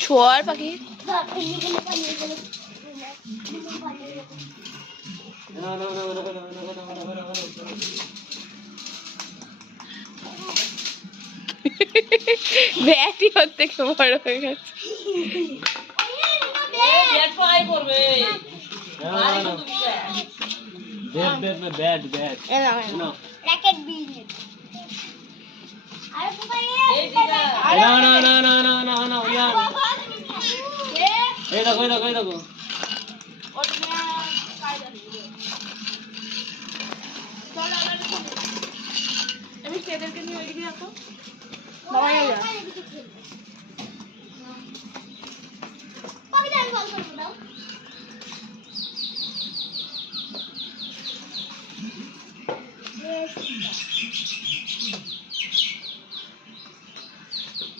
ছোয়ার পাখি ব্যাটই হতে বড় হয়ে গেছে। আমি সেদেরকে নিয়ে ওইদিকে যাবো। বাবা যাও।